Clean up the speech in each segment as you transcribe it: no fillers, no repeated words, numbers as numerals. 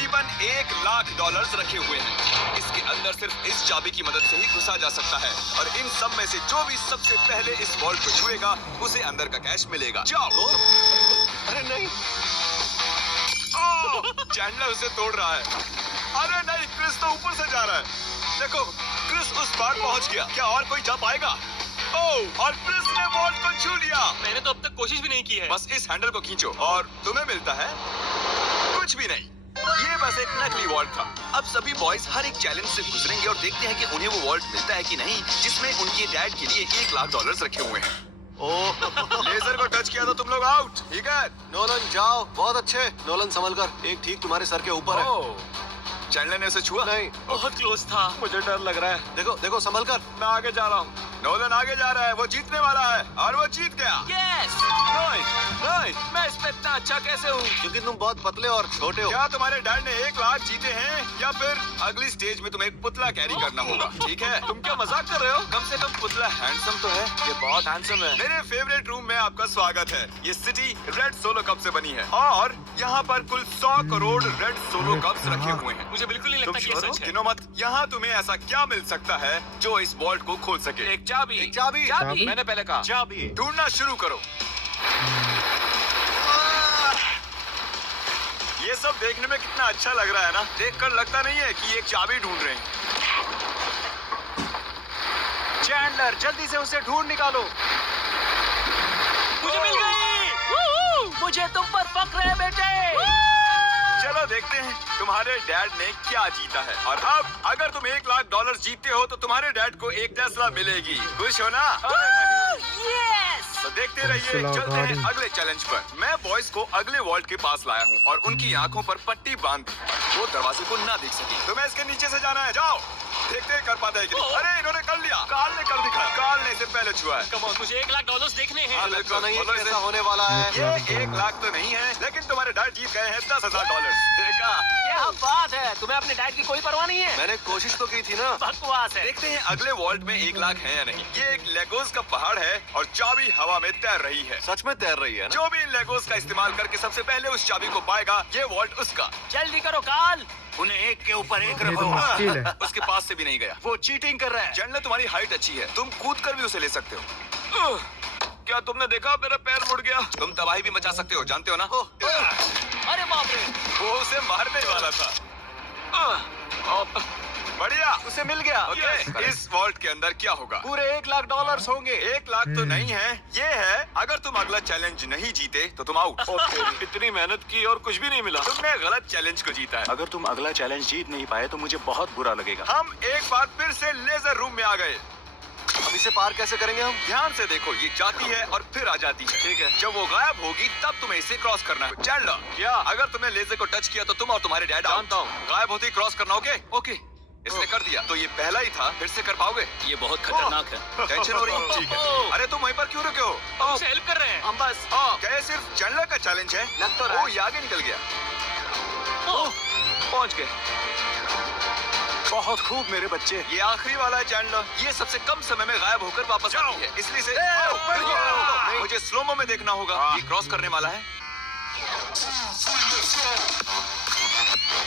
तकरीबन $1,00,000 रखे हुए हैं। इसके अंदर सिर्फ इस चाबी की मदद से ही घुसा जा सकता है और इन सब में से जो भी सबसे पहले इस वॉल्ट को छुएगा उसे अंदर का कैश मिलेगा। जाओ। अरे नहीं, चैंडलर उसे तोड़ रहा है। अरे नहीं, क्रिस तो ऊपर से जा रहा है। देखो, क्रिस उस पार पहुंच गया। क्या और कोई जा पाएगा? ओह, और क्रिस ने वॉल्ट को छू लिया। मैंने तो अब तक कोशिश भी नहीं की है। बस इस हैंडल को खींचो और तुम्हें मिलता है कुछ भी नहीं। ये बस एक नकली वॉल्ट था। अब सभी बॉयज हर एक चैलेंज से गुजरेंगे और देखते हैं कि उन्हें वो वॉल्ट मिलता है कि नहीं जिसमें उनके डैड के लिए $1,00,000 रखे हुए हैं। ओह लेजर को टच किया तो तुम लोग आउट। ठीक है, नोलन जाओ, बहुत अच्छे। नोलन संभल कर, एक ठीक तुम्हारे सर के ऊपर है। चैंडलर ने उसे छुआ? नहीं, बहुत क्लोज था। मुझे डर लग रहा है। देखो देखो संभल कर। मैं आगे जा रहा हूँ। नोलन आगे जा रहा है, वो जीतने वाला है और वो जीत गया। यस, नहीं, मैं इसमें इतना अच्छा कैसे हूँ? क्योंकि तुम बहुत पतले और छोटे हो। क्या तुम्हारे डैड ने $1,00,000 जीते हैं या फिर अगली स्टेज में तुम्हें एक पुतला कैरी करना होगा? ठीक है, तुम क्या मजाक कर रहे हो? कम से कम पुतला हैंडसम तो है। ये बहुत हैंडसम है। मेरे फेवरेट रूम में आपका स्वागत है। ये सिटी रेड सोलो कप से बनी है और यहाँ पर कुल 100 करोड़ रेड सोलो कप्स रखे हुए हैं। मुझे बिल्कुल नहीं तुम लगता कि ये श्योर हो? सच है। गिनो मत। यहाँ तुम्हें ऐसा क्या मिल सकता है जो इस वॉल्ट को खोल सके? एक चाबी। एक चाबी। चाबी। मैंने पहले कहा। चाबी। ढूंढना शुरू करो। ये सब देखने में कितना अच्छा लग रहा है ना? देखकर लगता नहीं है कि एक चाबी ढूंढ रहे हैं। चैंडलर जल्दी से उसे ढूंढ निकालो। मुझे मिल गई। मुझे तुम पर फक्र है बेटे। चलो देखते हैं तुम्हारे डैड ने क्या जीता है। और अब अगर तुम $1,00,000 जीतते हो तो तुम्हारे डैड को एक टेस्ला मिलेगी। खुश हो ना? यस। तो देखते रहिए। चलते हैं अगले चैलेंज पर। मैं बॉयज को अगले वॉल्ट के पास लाया हूँ और उनकी आंखों पर पट्टी बांध दी। वो दरवाजे को ना देख सके। तुम्हें इसके नीचे से जाना है। जाओ, देखते हैं कर पाता है कि नहीं। अरे इन्होंने कर लिया। कार्ल ने कर दिखाया। कार्ल ने इसे पहले छुआ है। कम ऑन, मुझे $1,00,000 देखने हैं। लगता नहीं है कि ऐसा होने वाला है। ये $1,00,000 तो नहीं है, लेकिन तुम्हारे डैड जीत गए हैं $10,000। देखा? क्या बात है, तुम्हें अपने डैड की कोई परवाह नहीं है? मैंने कोशिश तो की थी ना। बकवास है। देखते हैं अगले वॉल्ट में $1,00,000 है या नहीं। ये एक लेगोस का पहाड़ है और चाबी हवा में तैर रही है। सच में तैर रही है ना? जो भी इन लेगोस का इस्तेमाल करके सबसे पहले उस चाबी को पाएगा, ये वॉल्ट उसका। जल्दी करो कार्ल। उन्हें एक के ऊपर एक ये तो रखो। मुश्किल है। उसके पास से भी नहीं गया। वो चीटिंग कर रहा है। चैंडलर तुम्हारी हाइट अच्छी है, तुम कूद कर भी उसे ले सकते हो। क्या तुमने देखा मेरा पैर मुड़ गया? तुम तबाही भी मचा सकते हो, जानते हो ना? अरे बाप रे। वो उसे मारने वाला था। बढ़िया, उसे मिल गया। ओके, इस वॉल्ट के अंदर क्या होगा? पूरे $1,00,000 होंगे। $1,00,000 तो नहीं है, ये है अगर तुम अगला चैलेंज नहीं जीते तो तुम आउट। इतनी मेहनत की और कुछ भी नहीं मिला। तुमने गलत चैलेंज को जीता है। अगर तुम अगला चैलेंज जीत नहीं पाए तो मुझे बहुत बुरा लगेगा। हम एक बार फिर से लेजर रूम में आ गए। अब इसे पार कैसे करेंगे हम? ध्यान से देखो, ये जाती है और फिर आ जाती है। ठीक है। जब वो गायब होगी तब तुम्हें इसे क्रॉस करना है। चैंडलर, क्या? अगर तुमने लेजर को टच किया तो तुम और तुम्हारे डैड जानता हूँ। गायब होते ही क्रॉस करना। ओके ओके, इसने कर दिया। तो ये पहला ही था, फिर से कर पाओगे? ये बहुत खतरनाक है। टेंशन हो रही है? ठीक है। अरे तुम वहीं पर क्यों रुके हो? हम उसे हेल्प कर रहे हैं। हम बस क्या ये सिर्फ चैंडलर का चैलेंज है? लग तो रहा है। ये आगे निकल गया। पहुंच गए। बहुत खूब मेरे बच्चे। ये आखिरी वाला है चैंडलर। ये सबसे कम समय में गायब होकर वापस आती है, इसलिए से मुझे स्लोमो में देखना होगा। ये क्रॉस करने वाला है।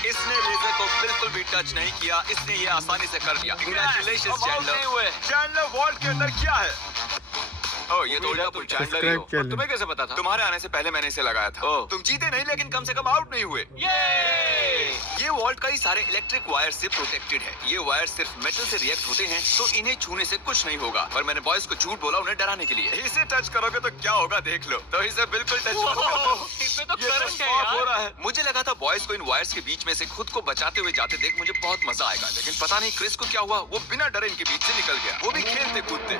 इसने लेजर को बिल्कुल भी टच नहीं किया। इसने ये आसानी से कर दिया। Congratulations, Chandler. चैंडलर वॉल्ट के अंदर क्या है? ओह, ये तो उल्टा पुल चैंडलर ही हो। Subscribe तुम्हें कैसे पता था? तुम्हारे आने से पहले मैंने इसे लगाया था। तुम जीते नहीं, लेकिन कम से कम आउट नहीं हुए। ये वॉल्ट कई सारे इलेक्ट्रिक वायर से प्रोटेक्टेड है। ये वायर सिर्फ मेटल से रिएक्ट होते हैं, तो इन्हें छूने से कुछ नहीं होगा। पर मैंने बॉयज को झूठ बोला उन्हें डराने के लिए। इसे टच करोगे तो क्या होगा देख लो। तो इसे बिल्कुल टच मत करो। इसमें तो ये तो करंट है शॉक हो यार। रहा है। मुझे लगा था बॉयज को इन वायर्स के बीच में से खुद को बचाते हुए जाते देख मुझे बहुत मजा आएगा, लेकिन पता नहीं क्रिस को क्या हुआ। वो बिना डरे इनके बीच से निकल गया, वो भी खेलते कूदते।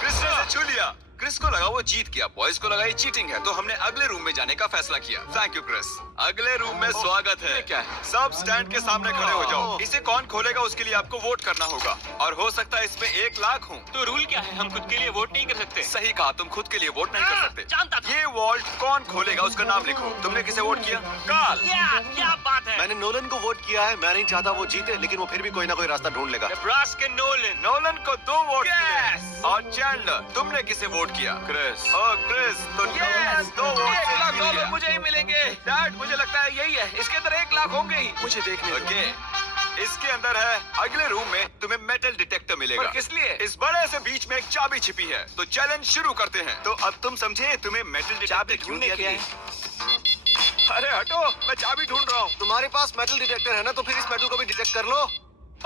क्रिस ने इसे छू लिया। क्रिस को लगा वो जीत गया, बॉयज को लगा ये चीटिंग है, तो हमने अगले रूम में जाने का फैसला किया। Thank you Chris. अगले रूम में स्वागत है। क्या है? सब स्टैंड के सामने खड़े हो जाओ। इसे कौन खोलेगा उसके लिए आपको वोट करना होगा, और हो सकता है इसमें $1,00,000 हो। तो रूल क्या है? हम खुद के लिए वोट नहीं कर सकते। सही कहा, तुम खुद के लिए वोट नहीं कर सकते। जानता था। ये वॉल्ट कौन खोलेगा उसका नाम लिखो। तुमने किसे वोट किया? कार्ल। क्या बात है? मैंने नोलन को वोट किया है। मैं नहीं चाहता वो जीते, लेकिन वो फिर भी कोई ना कोई रास्ता ढूंढ लेगा। Nebraska Nolan. नोलन को 2 वोट मिले। और चैंडलर, तुमने किसे वोट वोट किया क्रिस। क्रिस तो दो वोट से $1 लाख मुझे ही मिलेंगे। डैड मुझे लगता है यही है, इसके अंदर 1 लाख होंगे ही। मुझे देखने दो। ओके, इसके अंदर है। अगले रूम में तुम्हें मेटल डिटेक्टर मिलेगा। पर किस लिए? इस बड़े से बीच में एक चाबी छिपी है। तो चैलेंज शुरू करते हैं। तो अब तुम समझे तुम्हें मेटल डिटेक्टर क्यों दिया गया है? अरे हटो, मैं चाबी ढूंढ रहा हूँ। तुम्हारे पास मेटल डिटेक्टर है ना, तो फिर इस मेटल को भी डिटेक्ट कर लो।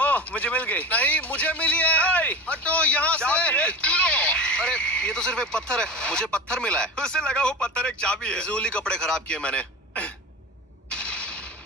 ओह, मुझे मिल गई। नहीं, मुझे मिली है। नहीं। हटो यहाँ से। चाबी। अरे ये तो सिर्फ एक पत्थर है, मुझे पत्थर मिला है। उससे लगा वो पत्थर एक चाबी है। फिजूल ही कपड़े खराब किए मैंने।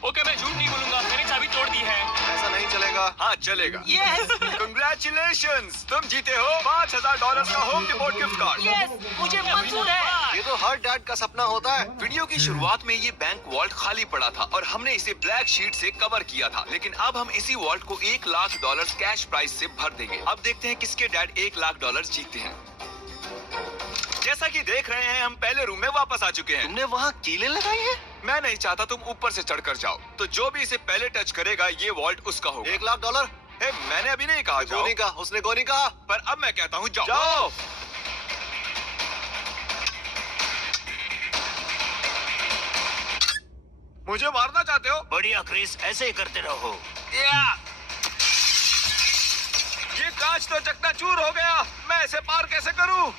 ओके, मैं झूठ नहीं बोलूंगा, मैंने चाबी तोड़ दी है। ऐसा नहीं चलेगा। हाँ चलेगा। यस कंग्रेचुलेशंस, तुम जीते हो $5000 का home deport gift card. Yes, मुझे मंजूर है। ये तो हर डैड का सपना होता है। वीडियो की शुरुआत में ये बैंक वॉल्ट खाली पड़ा था और हमने इसे ब्लैक शीट से कवर किया था, लेकिन अब हम इसी वॉल्ट को $1 लाख कैश प्राइस से भर देंगे। अब देखते हैं किसके डैड $1 लाख जीतते हैं। जैसा कि देख रहे हैं, हम पहले रूम में वापस आ चुके हैं। तुमने वहाँ कीलें लगाई है? मैं नहीं चाहता तुम ऊपर से चढ़कर जाओ, तो जो भी इसे पहले टच करेगा ये वॉल्ट उसका होगा। $1 लाख? ए, मैंने अभी नहीं कहा जाओ, गोनी कहा, उसने गोनी कहा। पर अब मैं कहता हूँ जाओ। मुझे मारना चाहते हो? बढ़िया क्रिस, ऐसे ही करते रहो। ये कांच तो चकनाचूर हो गया, मैं इसे पार कैसे करूं?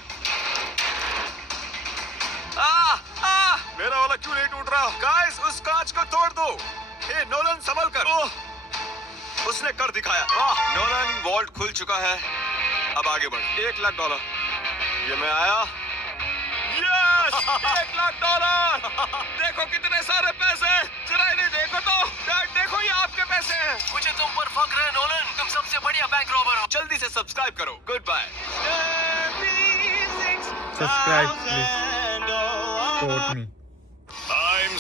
मेरा वाला क्यों नहीं टूट रहा? गाइस, उस कांच को तोड़ दो। हे नोलन, संभल कर। उसने कर दिखाया। वाह, नोलन, वॉल्ट खुल चुका है। अब आगे बढ़। $1 लाख। ये मैं आया। यस, $1 लाख। देखो कितने सारे पैसे। जरा इन्हें देखो तो। डैड देखो, ये आपके पैसे हैं। मुझे तुम पर फख्र है नोलन, तुम सबसे बढ़िया बैंक रॉबर हो। जल्दी से सब्सक्राइब करो। Good bye. Subscribe, please. Support me.